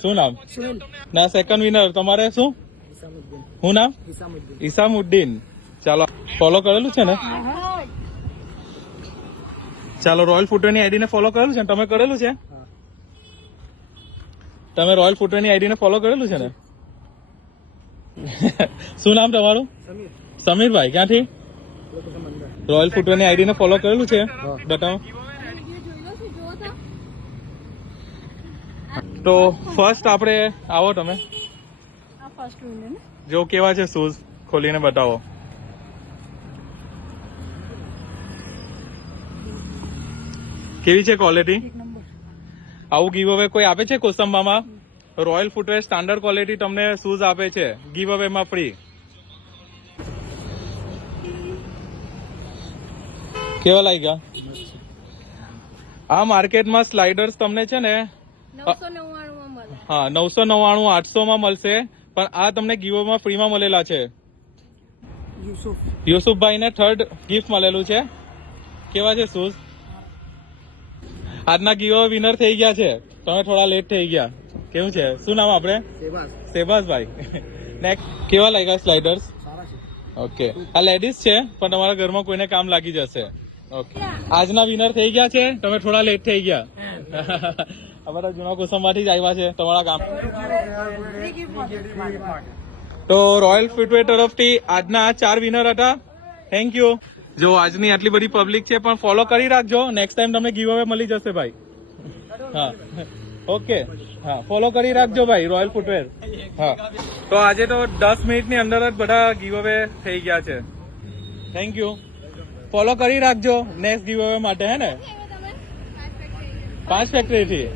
શું નામ? ના સેકન્ડ વિનર તમારે શું? શું નામ? ઇસામુદ્દીન. ચાલો ફોલો કરેલું છે ને? ચાલો રોયલ ફૂટવેરની આઈડી ને ફોલો કરેલું છે ને? તમે કરેલું છે? તમે રોયલ ફૂટવેરની આઈડી ને ફોલો કરેલું છે ને? શું નામ તમારું? સમીરભાઈ. ક્યાંથી? રોયલ ફૂટવેરની આઈડી ને ફોલો કરેલું છે? બતાવો. તો ફર્સ્ટ આપણે આવો તમે જો કેવા છે શૂઝ ખોલીને બતાવો. કેવી છે ક્વોલિટી? આવું ગીવ અવે કોઈ આપે છે કોસંબામાં? રોયલ ફૂટવેર સ્ટાન્ડર્ડ ક્વોલિટી તમને શૂઝ આપે છે ગીવ અવે માં ફ્રી. કેવા લાગ્યા? આ માર્કેટમાં સ્લાઇડર્સ તમને છે ને 999 800 માં મળશે, પણ આ તમને ગીવોમાં ફ્રીમાં મળેલા છે. યુસુફભાઈ ને થર્ડ ગિફ્ટ મળેલું છે. કેવા છે શૂઝ? આજના ગીવો વિનર થઈ ગયા છે, તમે થોડા લેટ થઈ ગયા. કેવું છે? શું નામ આપણે? સેબાસભાઈ. નેક્સ્ટ કેવા લાગ્યા સ્લાઇડર્સ? ઓકે, આ લેડીઝ છે પણ તમારા ઘરમાં કોઈને કામ લાગી જશે. ઓકે, આજના વિનર થઈ ગયા છે, તમે થોડા લેટ થઈ ગયા. અમારા જૂના કોસંબાથી જ આવ્યા છે તમારા ગામ. તો રોયલ ફૂટવેર તરફથી આજના 4 વિનર હતા. Thank you. જો આજની આટલી બધી પબ્લિક છે પણ ફોલો કરી રાખજો, નેક્સ્ટ ટાઈમ તમને ગીવ અવે મળી જશે ભાઈ. હા ઓકે, હા ફોલો કરી રાખજો ભાઈ રોયલ ફૂટવેર. હા તો આજે તો 10 મિનિટની અંદર જ બધા ગીવ અવે થઈ ગયા છે. Thank you. ફોલો કરી રાખજો નેક્સ્ટ ગીવ અવે માટે, હે ને? 5 ફેક્ટરી થી.